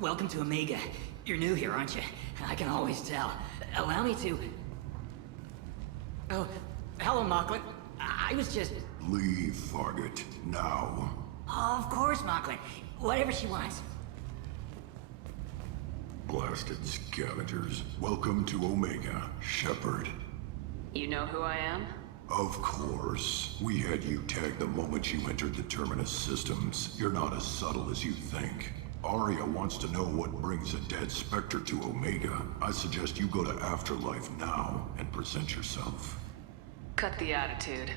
Welcome to Omega. You're new here, aren't you? I can always tell. Allow me to... Oh, hello, Mocklin. I was just... Leave, Fargate, now. Oh, of course, Mocklin. Whatever she wants. Blasted scavengers. Welcome to Omega, Shepard. You know who I am? Of course. We had you tagged the moment you entered the Terminus systems. You're not as subtle as you think. Arya wants to know what brings a dead Spectre to Omega. I suggest you go to Afterlife now and present yourself. Cut the attitude.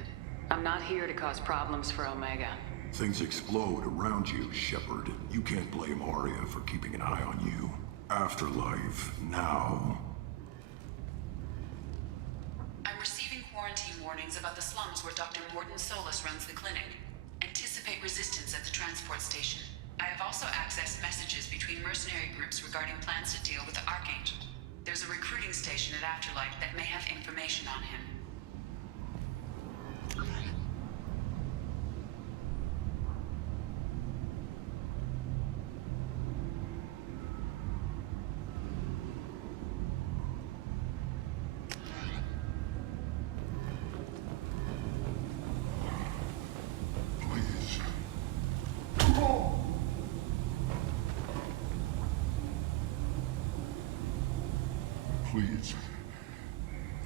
I'm not here to cause problems for Omega. Things explode around you, Shepard. You can't blame Arya for keeping an eye on you. Afterlife, now. I'm receiving quarantine warnings about the slums where Dr. Morton Solus runs the clinic. Anticipate resistance at the transport station. I have also accessed messages between mercenary groups regarding plans to deal with the Archangel. There's a recruiting station at Afterlife that may have information on him. Please.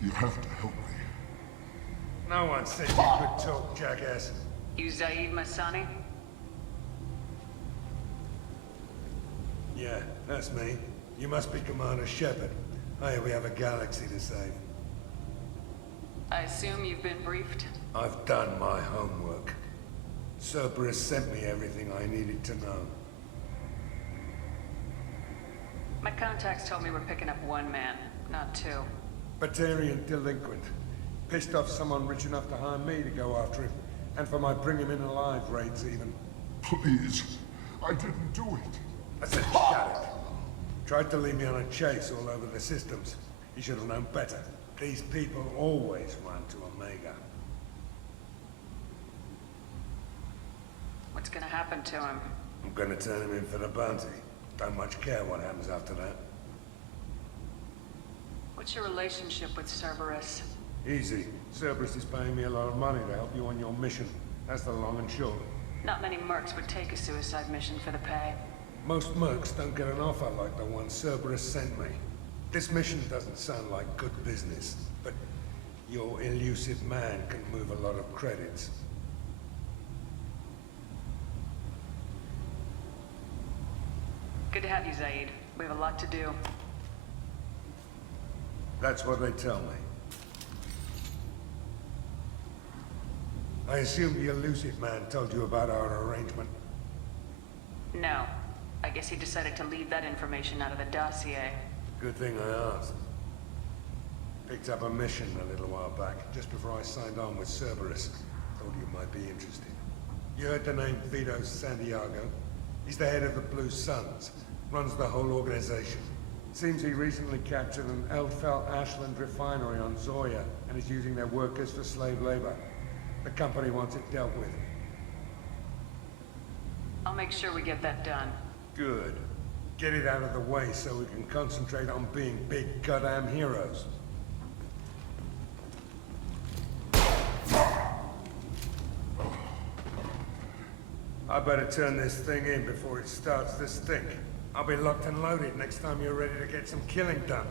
You have to help me. No one said you could talk, jackass. You Zaid Masani? Yeah, that's me. You must be Commander Shepard. Hey, we have a galaxy to save. I assume you've been briefed? I've done my homework. Cerberus sent me everything I needed to know. My contacts told me we're picking up one man, not two. Batarian delinquent. Pissed off someone rich enough to hire me to go after him. And for my bring him in alive raids even. Please. I didn't do it. I said shut it. Tried to lead me on a chase all over the systems. He should have known better. These people always run to Omega. What's gonna happen to him? I'm gonna turn him in for the bounty. Don't much care what happens after that. What's your relationship with Cerberus? Easy. Cerberus is paying me a lot of money to help you on your mission. That's the long and short. Not many mercs would take a suicide mission for the pay. Most mercs don't get an offer like the one Cerberus sent me. This mission doesn't sound like good business, but your elusive man can move a lot of credits. Good to have you, Zaid. We have a lot to do. That's what they tell me. I assume the elusive man told you about our arrangement. No. I guess he decided to leave that information out of the dossier. Good thing I asked. Picked up a mission a little while back, just before I signed on with Cerberus. Thought you might be interested. You heard the name Vito Santiago? He's the head of the Blue Suns. Runs the whole organization. Seems he recently captured an Eldfell Ashland refinery on Zoya and is using their workers for slave labor. The company wants it dealt with. I'll make sure we get that done. Good. Get it out of the way so we can concentrate on being big goddamn heroes. I better turn this thing in before it starts to stink. I'll be locked and loaded next time you're ready to get some killing done.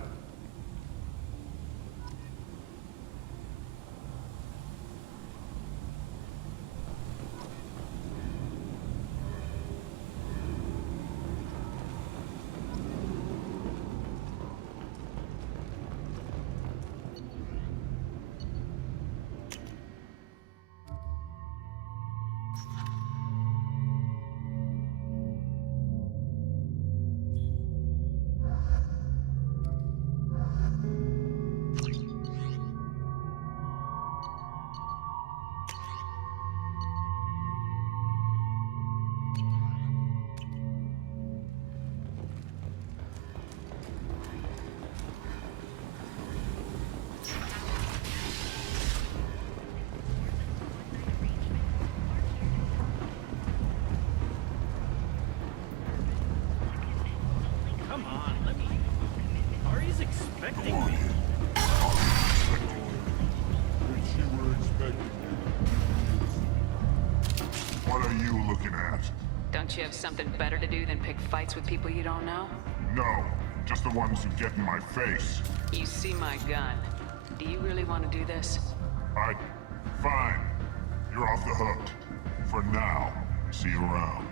Go on. Which you were expecting. What are you looking at? Don't you have something better to do than pick fights with people you don't know? No, just the ones who get in my face. You see my gun. Do you really want to do this? Fine. You're off the hook. For now. See you around.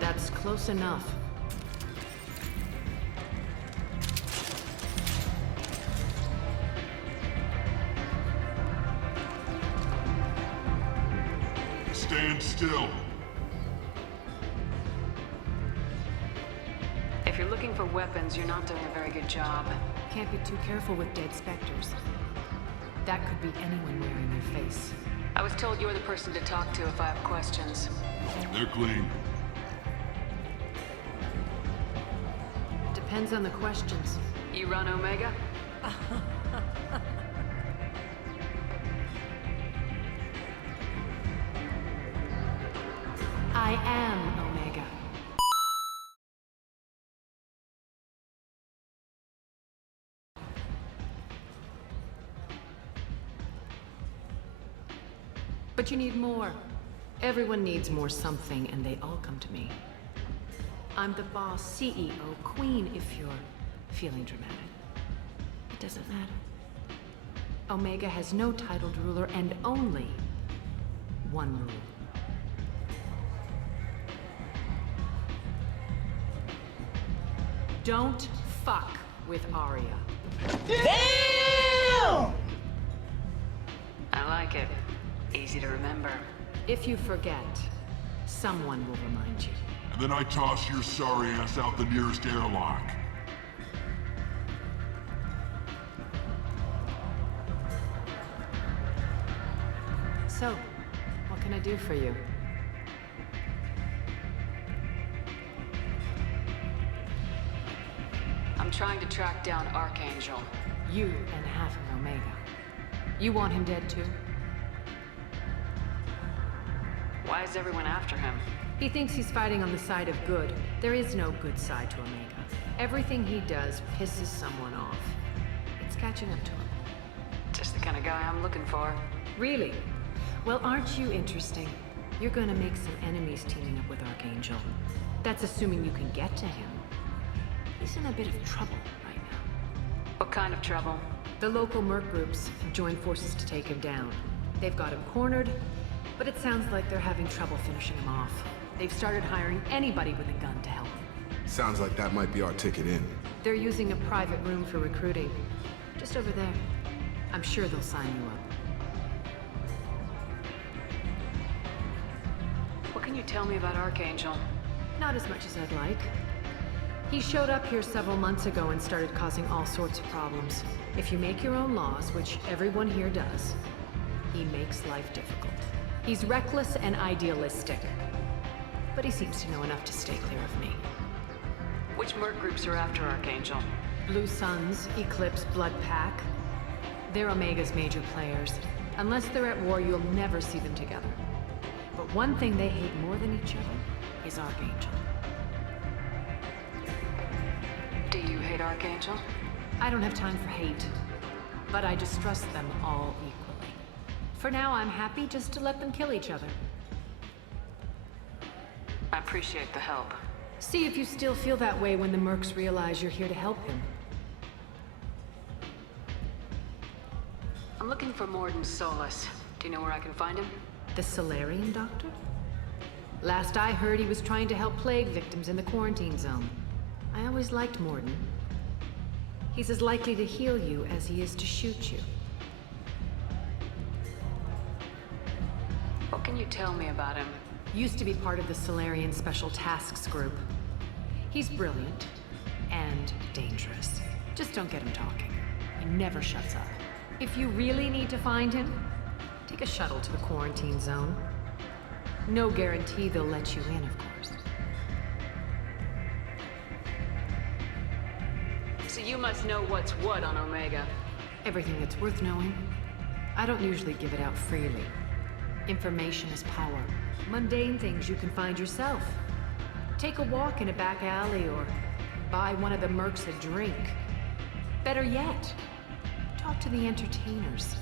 That's close enough. Stand still. If you're looking for weapons, you're not doing a very good job. Can't be too careful with dead specters. That could be anyone wearing their face. I was told you're the person to talk to if I have questions. They're clean. Depends on the questions. You run Omega? I am Omega. But you need more. Everyone needs more something, and they all come to me. I'm the boss, CEO, queen, if you're feeling dramatic. It doesn't matter. Omega has no titled ruler and only one rule. Don't fuck with Arya. I like it. Easy to remember. If you forget, someone will remind you. And then I toss your sorry ass out the nearest airlock. So, what can I do for you? I'm trying to track down Archangel. You and half of Omega. You want him dead too? Why is everyone after him? He thinks he's fighting on the side of good. There is no good side to Omega. Everything he does pisses someone off. It's catching up to him. Just the kind of guy I'm looking for. Really? Well, aren't you interesting? You're gonna make some enemies teaming up with Archangel. That's assuming you can get to him. He's in a bit of trouble right now. What kind of trouble? The local merc groups have joined forces to take him down. They've got him cornered, but it sounds like they're having trouble finishing him off. They've started hiring anybody with a gun to help them. Sounds like that might be our ticket in. They're using a private room for recruiting. Just over there. I'm sure they'll sign you up. What can you tell me about Archangel? Not as much as I'd like. He showed up here several months ago and started causing all sorts of problems. If you make your own laws, which everyone here does, he makes life difficult. He's reckless and idealistic. But he seems to know enough to stay clear of me. Which merc groups are after Archangel? Blue Suns, Eclipse, Blood Pack. They're Omega's major players. Unless they're at war, you'll never see them together. But one thing they hate more than each other is Archangel. Do you hate Archangel? I don't have time for hate, but I distrust them all equally. For now, I'm happy just to let them kill each other. I appreciate the help. See if you still feel that way when the mercs realize you're here to help him. I'm looking for Morden Solus. Do you know where I can find him? The Solarian doctor? Last I heard, he was trying to help plague victims in the quarantine zone. I always liked Morden. He's as likely to heal you as he is to shoot you. What can you tell me about him? Used to be part of the Solarian Special Tasks Group. He's brilliant and dangerous. Just don't get him talking. He never shuts up. If you really need to find him, take a shuttle to the quarantine zone. No guarantee they'll let you in, of course. So you must know what's what on Omega. Everything that's worth knowing. I don't usually give it out freely. Information is power. Mundane things you can find yourself. Take a walk in a back alley or buy one of the mercs a drink. Better yet, talk to the entertainers.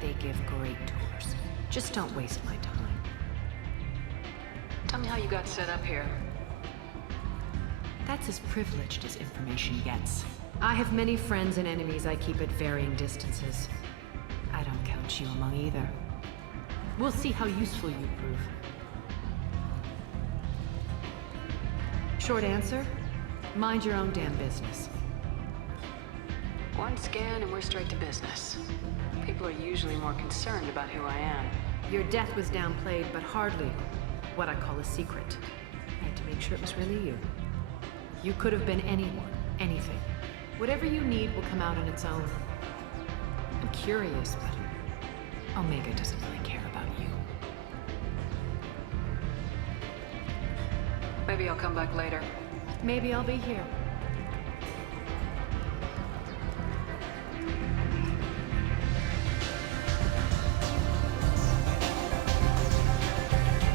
They give great tours. Just don't waste my time. Tell me how you got set up here. That's as privileged as information gets. I have many friends and enemies I keep at varying distances. I don't count you among either. We'll see how useful you prove. Short answer? Mind your own damn business. One scan and we're straight to business. People are usually more concerned about who I am. Your death was downplayed, but hardly what I call a secret. I had to make sure it was really you. You could have been anyone, anything. Whatever you need will come out on its own. I'm curious, but Omega doesn't really care about you. Maybe I'll come back later. Maybe I'll be here.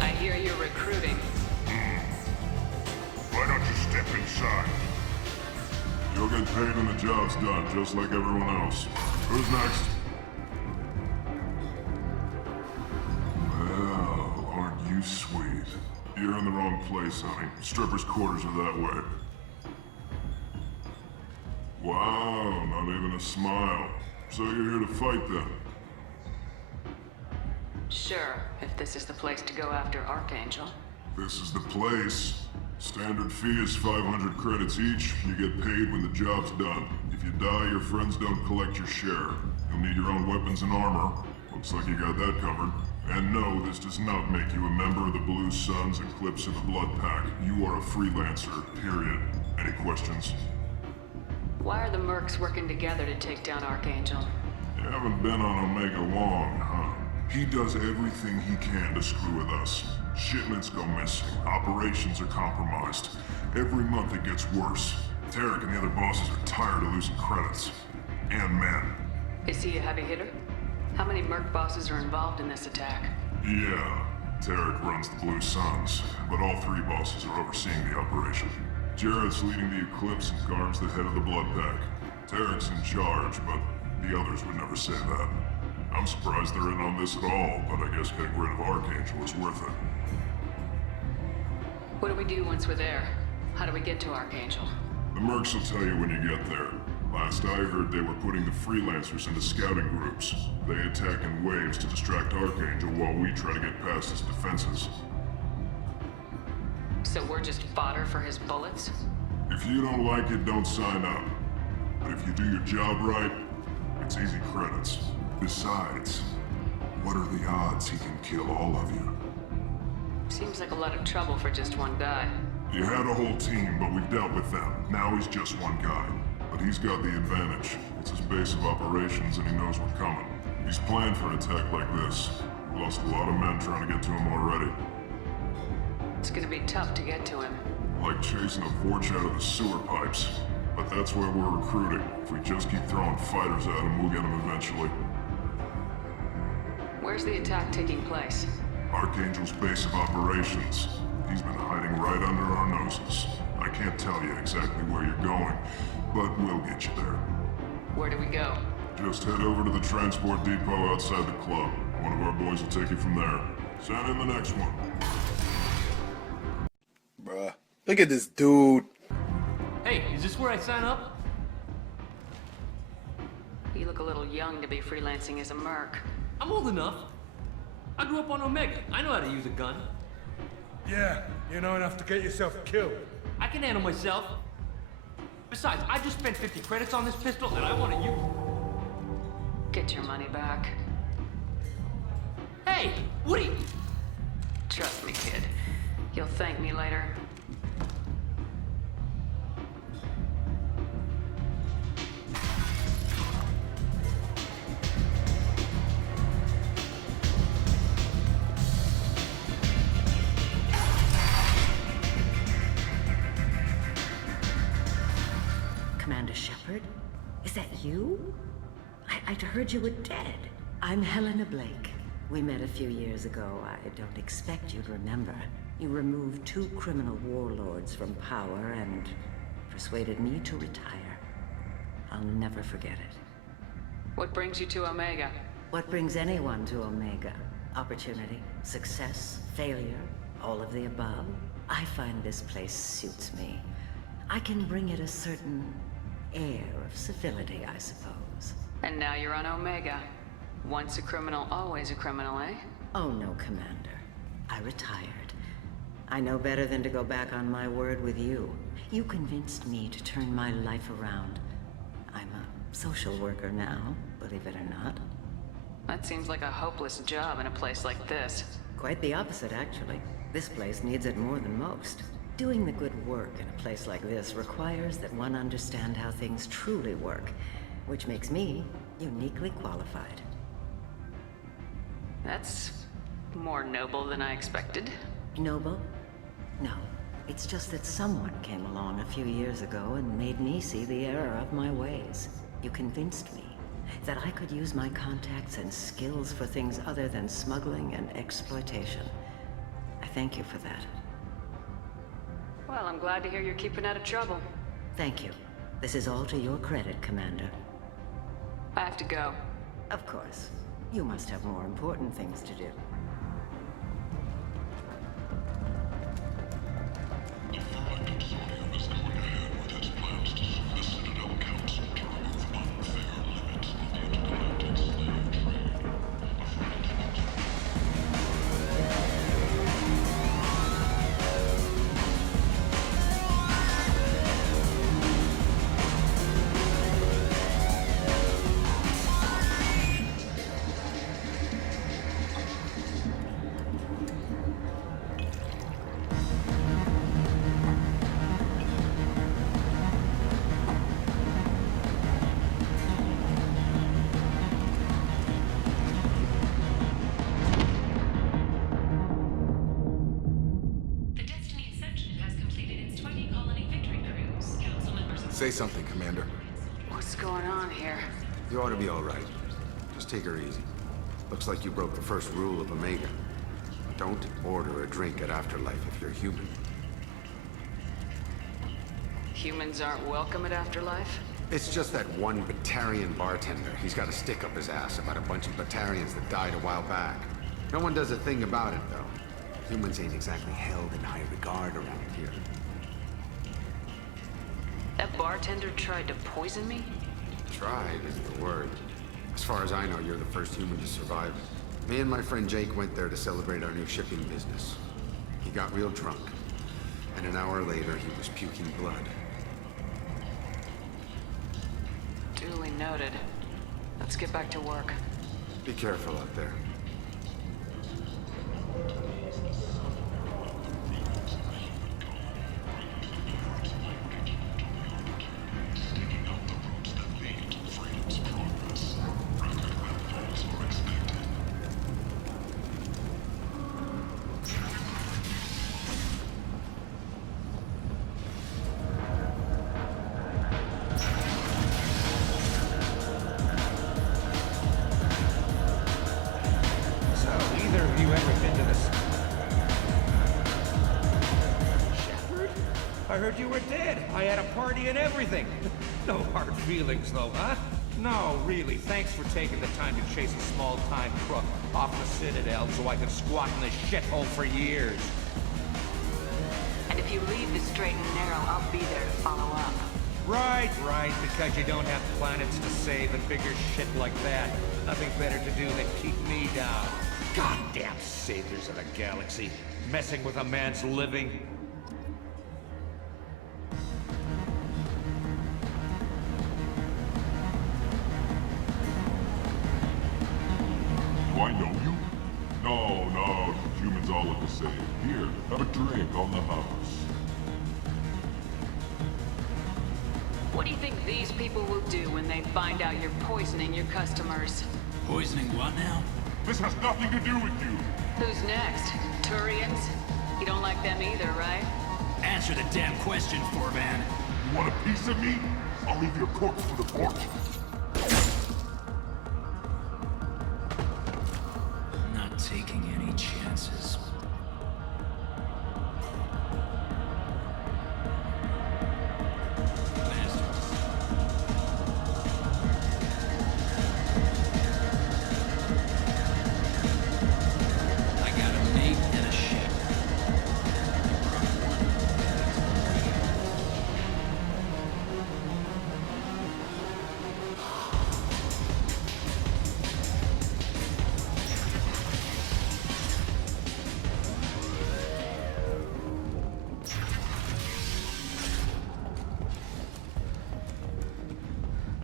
I hear you're recruiting. Why don't you step inside? You'll get paid when the job's done, just like everyone else. Who's next? Well, aren't you sweet? You're in the wrong place, honey. Strippers' quarters are that way. Wow, not even a smile. So you're here to fight then? Sure, if this is the place to go after Archangel. This is the place. Standard fee is 500 credits each. You get paid when the job's done. If you die, your friends don't collect your share. You'll need your own weapons and armor. Looks like you got that covered. And no, this does not make you a member of the Blue Suns Eclipse of the Blood Pack. You are a freelancer, period. Any questions? Why are the mercs working together to take down Archangel? You haven't been on Omega long, huh? He does everything he can to screw with us. Shipments go missing. Operations are compromised. Every month it gets worse. Tarek and the other bosses are tired of losing credits. And men. Is he a heavy hitter? How many merc bosses are involved in this attack? Yeah, Tarek runs the Blue Suns, but all three bosses are overseeing the operation. Jarrett's leading the Eclipse and Garm's the head of the Blood Pack. Tarek's in charge, but the others would never say that. I'm surprised they're in on this at all, but I guess getting rid of Archangel is worth it. What do we do once we're there? How do we get to Archangel? The mercs will tell you when you get there. Last I heard, they were putting the freelancers into scouting groups. They attack in waves to distract Archangel while we try to get past his defenses. So we're just fodder for his bullets? If you don't like it, don't sign up. But if you do your job right, it's easy credits. Besides, what are the odds he can kill all of you? Seems like a lot of trouble for just one guy. You had a whole team, but we dealt with them. Now he's just one guy. But he's got the advantage. It's his base of operations and he knows we're coming. He's planned for an attack like this. We lost a lot of men trying to get to him already. It's gonna be tough to get to him. Like chasing a Vorch out of the sewer pipes. But that's where we're recruiting. If we just keep throwing fighters at him, we'll get him eventually. Where's the attack taking place? Archangel's base of operations. He's been hiding right under our noses. I can't tell you exactly where you're going, but we'll get you there. Where do we go? Just head over to the transport depot outside the club. One of our boys will take you from there. Send in the next one. Bruh. Look at this dude. Hey, is this where I sign up? You look a little young to be freelancing as a merc. I'm old enough. I grew up on Omega. I know how to use a gun. Yeah, you know enough to get yourself killed. I can handle myself. Besides, I just spent 50 credits on this pistol, and I want to use... Get your money back. Hey, what are you... Trust me, kid. You'll thank me later. Commander Shepard? Is that you? I'd heard you were dead. I'm Helena Blake. We met a few years ago. I don't expect you'd remember. You removed 2 criminal warlords from power and persuaded me to retire. I'll never forget it. What brings you to Omega? What brings anyone to Omega? Opportunity, success, failure, all of the above. I find this place suits me. I can bring it a certain air of civility, I suppose. And now you're on Omega. Once a criminal, always a criminal, eh? Oh no, Commander. I retired. I know better than to go back on my word with you. You convinced me to turn my life around. I'm a social worker now, believe it or not. That seems like a hopeless job in a place like this. Quite the opposite, actually. This place needs it more than most. Doing the good work in a place like this requires that one understand how things truly work, which makes me uniquely qualified. That's more noble than I expected. Noble? No. It's just that someone came along a few years ago and made me see the error of my ways. You convinced me that I could use my contacts and skills for things other than smuggling and exploitation. I thank you for that. Well, I'm glad to hear you're keeping out of trouble. Thank you. This is all to your credit, Commander. I have to go. Of course. You must have more important things to do. Say something, Commander. What's going on here? You ought to be all right. Just take her easy. Looks like you broke the first rule of Omega. Don't order a drink at Afterlife if you're human. Humans aren't welcome at Afterlife? It's just that one Batarian bartender. He's got a stick up his ass about a bunch of Batarians that died a while back. No one does a thing about it, though. Humans ain't exactly held in high regard around here. That bartender tried to poison me? Tried is the word. As far as I know, you're the first human to survive. Me and my friend Jake went there to celebrate our new shipping business. He got real drunk, and an hour later he was puking blood. Duly noted. Let's get back to work. Be careful out there. I heard you were dead. I had a party and everything. No hard feelings, though, huh? No, really. Thanks for taking the time to chase a small-time crook off the Citadel so I could squat in this shithole for years. And if you leave the straight and narrow, I'll be there to follow up. Right, because you don't have planets to save and bigger shit like that. Nothing better to do than keep me down. Goddamn saviors of the galaxy, messing with a man's living. Do I know you? No, humans all look the same. Here, have a drink on the house. What do you think these people will do when they find out you're poisoning your customers? Poisoning what now? This has nothing to do with you. Who's next? Turians? You don't like them either, right? Answer the damn question, Forvan. You want a piece of me? I'll leave your corpse for the porch. I'm not taking any chances. I got a mate and a ship.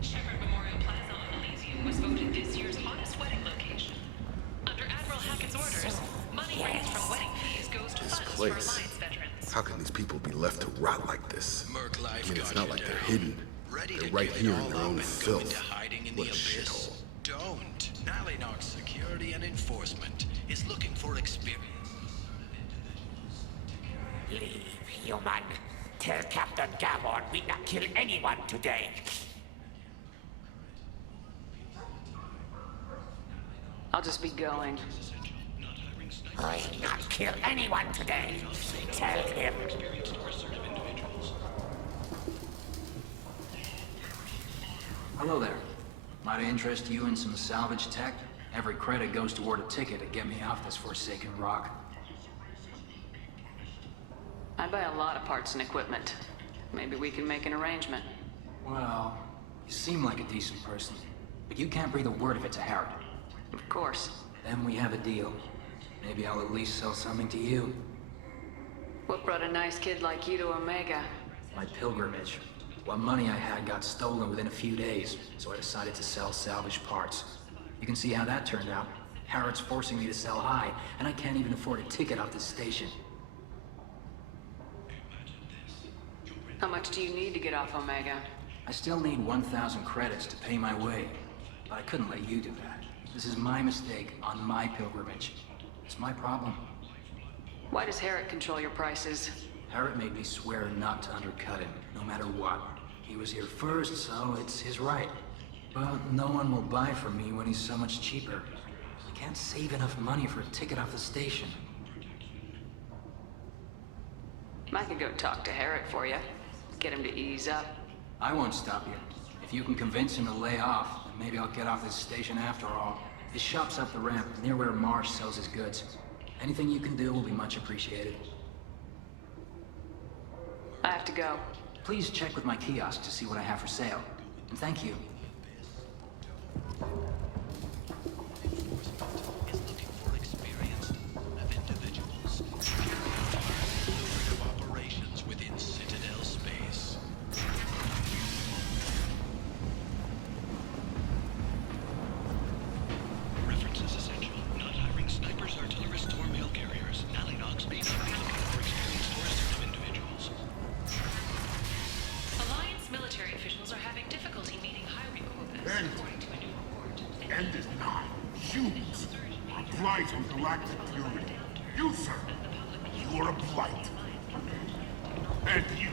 Shepard Memorial Plaza on Elysium was voted this year's hottest wedding location. Under Admiral Hackett's orders, money raised from wedding fees goes to This funds for place. Alliance veterans. How can these people be left to rot like this? Merc Life I mean, it's got not you like they're down. hidden. Ready They're to right give here it in all their up own and go into filth. hiding in What the a abyss? shithole. Don't. Nalinox Security and Enforcement is looking for experience. Leave, human. Tell Captain Gavon we not kill anyone today. I'll just be going. I not kill anyone today. Tell him. Hello there. Might I interest you in some salvage tech? Every credit goes toward a ticket to get me off this forsaken rock. I buy a lot of parts and equipment. Maybe we can make an arrangement. Well, you seem like a decent person, but you can't breathe a word of it to Harrod. Of course. Then we have a deal. Maybe I'll at least sell something to you. What brought a nice kid like you to Omega? My pilgrimage. What money I had got stolen within a few days, so I decided to sell salvage parts. You can see how that turned out. Harrod's forcing me to sell high, and I can't even afford a ticket off the station. How much do you need to get off Omega? I still need 1,000 credits to pay my way, but I couldn't let you do that. This is my mistake on my pilgrimage. It's my problem. Why does Herrick control your prices? Harrod made me swear not to undercut him, no matter what. He was here first, so it's his right. But no one will buy from me when he's so much cheaper. I can't save enough money for a ticket off the station. I could go talk to Herrick for you. Get him to ease up. I won't stop you. If you can convince him to lay off, then maybe I'll get off this station after all. His shop's up the ramp, near where Marsh sells his goods. Anything you can do will be much appreciated. I have to go. Please check with my kiosk to see what I have for sale. And thank you. Is looking for experience of individuals. Lucrative operations within Citadel space. References essential. Not hiring snipers, artillerists, or mail carriers. Nalinox may not be looking for experienced or assertive individuals. Alliance military officials are having difficulty meeting hiring quotas, according to a new report. End is not. Humans. A blight on galactic purity. You, sir. You are a blight. And you.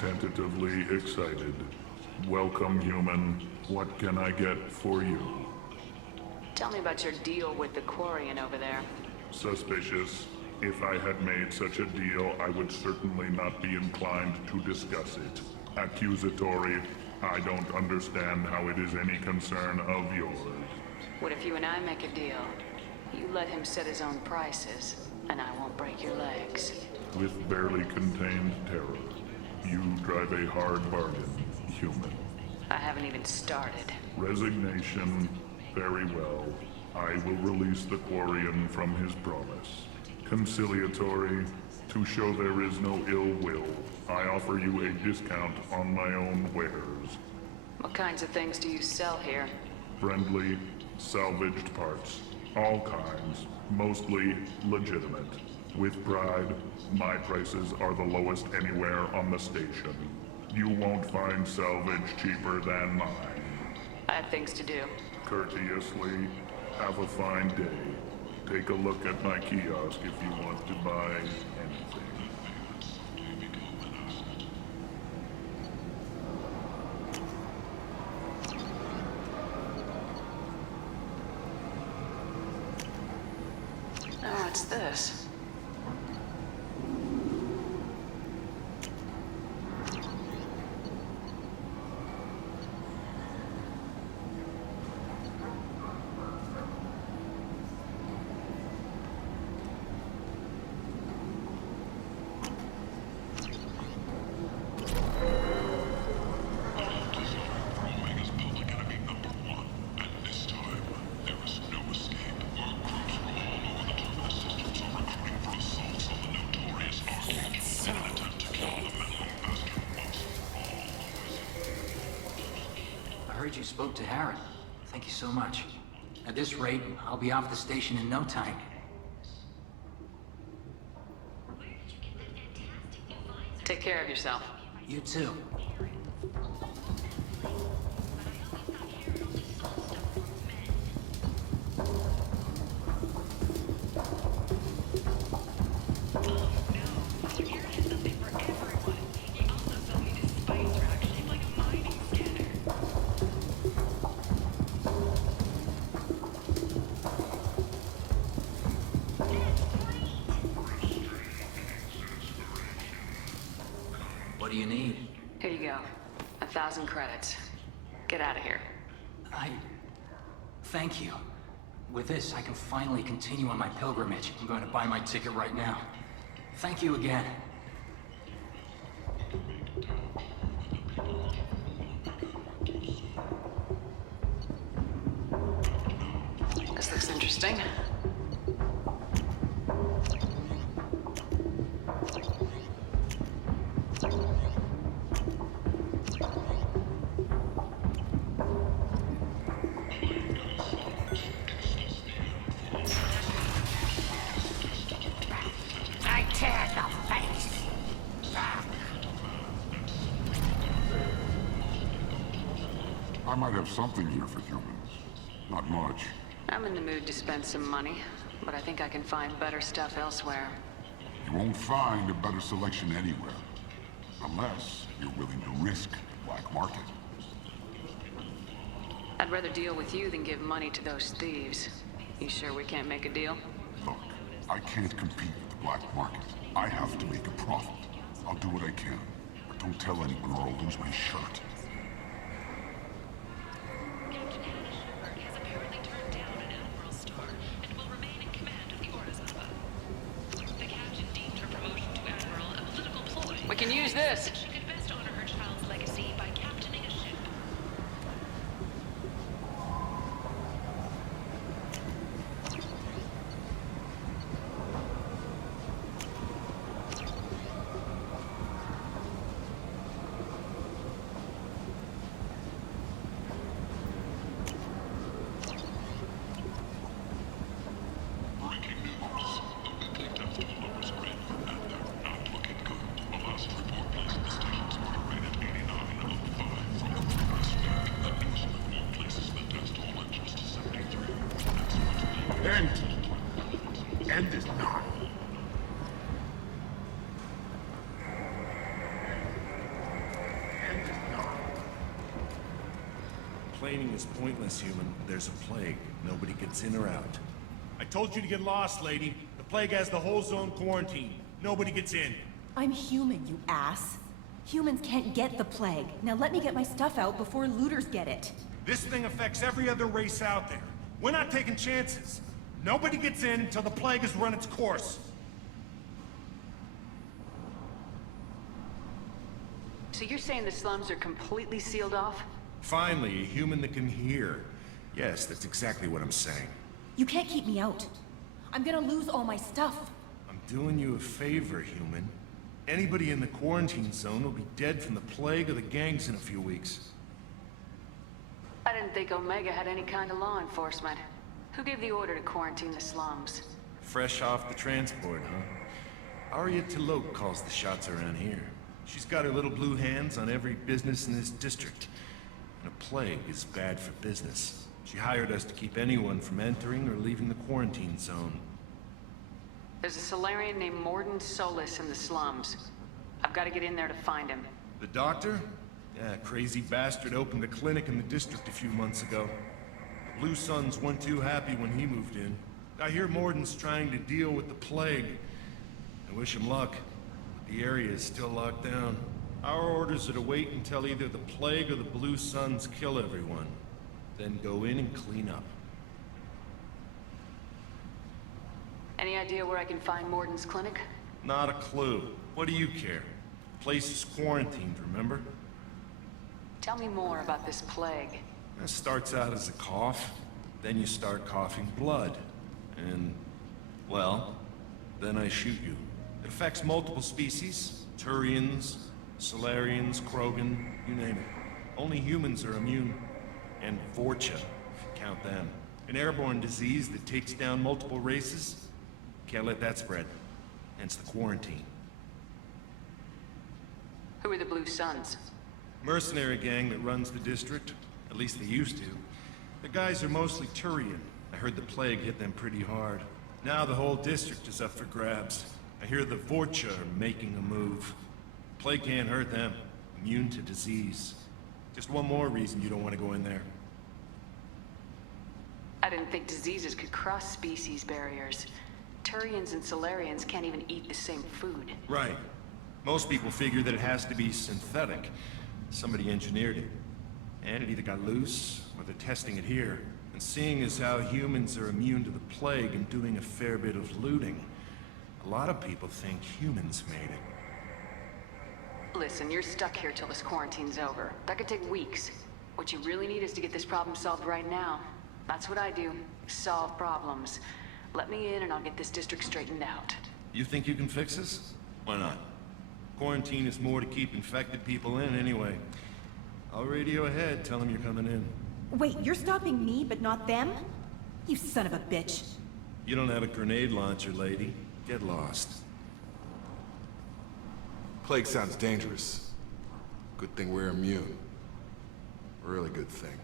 Tentatively excited. Welcome, human. What can I get for you? Tell me about your deal with the Quarian over there. Suspicious. If I had made such a deal, I would certainly not be inclined to discuss it. Accusatory. I don't understand how it is any concern of yours. What if you and I make a deal? You let him set his own prices, and I won't break your legs. With barely contained terror, you drive a hard bargain, human. I haven't even started. Resignation. Very well. I will release the Quarian from his promise. Conciliatory. To show there is no ill will, I offer you a discount on my own wares. What kinds of things do you sell here? Friendly, salvaged parts. All kinds. Mostly legitimate. With pride, my prices are the lowest anywhere on the station. You won't find salvage cheaper than mine. I have things to do. Courteously, have a fine day. Take a look at my kiosk if you want to buy anything. Oh, what's this? I heard you spoke to Harry. Thank you so much. At this rate, I'll be off the station in no time. Take care of yourself. You too. What do you need? Here you go. 1,000 credits. Get out of here. Thank you. With this, I can finally continue on my pilgrimage. I'm going to buy my ticket right now. Thank you again. This looks interesting. I tear the face. I might have something here for humans. Not much. I'm in the mood to spend some money, but I think I can find better stuff elsewhere. You won't find a better selection anywhere. Unless you're willing to risk the black market. I'd rather deal with you than give money to those thieves. You sure we can't make a deal? Look, I can't compete with the black market. I have to make a profit. I'll do what I can. But don't tell anyone or I'll lose my shirt. We can use this. She could best honor her child's legacy by captaining a ship. End is not. Complaining is pointless, human. There's a plague. Nobody gets in or out. I told you to get lost, lady. The plague has the whole zone quarantined. Nobody gets in. I'm human, you ass. Humans can't get the plague. Now let me get my stuff out before looters get it. This thing affects every other race out there. We're not taking chances. Nobody gets in until the plague has run its course. So you're saying the slums are completely sealed off? Finally, a human that can hear. Yes, that's exactly what I'm saying. You can't keep me out. I'm gonna lose all my stuff. I'm doing you a favor, human. Anybody in the quarantine zone will be dead from the plague or the gangs in a few weeks. I didn't think Omega had any kind of law enforcement. Who gave the order to quarantine the slums? Fresh off the transport, huh? Arya T'Loak calls the shots around here. She's got her little blue hands on every business in this district. And a plague is bad for business. She hired us to keep anyone from entering or leaving the quarantine zone. There's a Solarian named Morden Solus in the slums. I've got to get in there to find him. The doctor? Yeah, crazy bastard opened a clinic in the district a few months ago. The Blue Suns weren't too happy when he moved in. I hear Morden's trying to deal with the plague. I wish him luck. The area is still locked down. Our orders are to wait until either the plague or the Blue Suns kill everyone. Then go in and clean up. Any idea where I can find Morden's clinic? Not a clue. What do you care? The place is quarantined, remember? Tell me more about this plague. It starts out as a cough, then you start coughing blood. And, well, then I shoot you. It affects multiple species. Turians, Solarians, Krogan, you name it. Only humans are immune. And Vorcha, count them. An airborne disease that takes down multiple races. Can't let that spread. Hence the quarantine. Who are the Blue Suns? Mercenary gang that runs the district. At least they used to. The guys are mostly Turian. I heard the plague hit them pretty hard. Now the whole district is up for grabs. I hear the Vorcha are making a move. Plague can't hurt them. Immune to disease. Just one more reason you don't want to go in there. I didn't think diseases could cross species barriers. Turians and Solarians can't even eat the same food. Right. Most people figure that it has to be synthetic. Somebody engineered it. And it either got loose, or they're testing it here. And seeing as how humans are immune to the plague and doing a fair bit of looting, a lot of people think humans made it. Listen, you're stuck here till this quarantine's over. That could take weeks. What you really need is to get this problem solved right now. That's what I do. Solve problems. Let me in and I'll get this district straightened out. You think you can fix this? Why not? Quarantine is more to keep infected people in anyway. I'll radio ahead, tell them you're coming in. Wait, you're stopping me, but not them? You son of a bitch. You don't have a grenade launcher, lady. Get lost. Plague sounds dangerous. Good thing we're immune. A really good thing.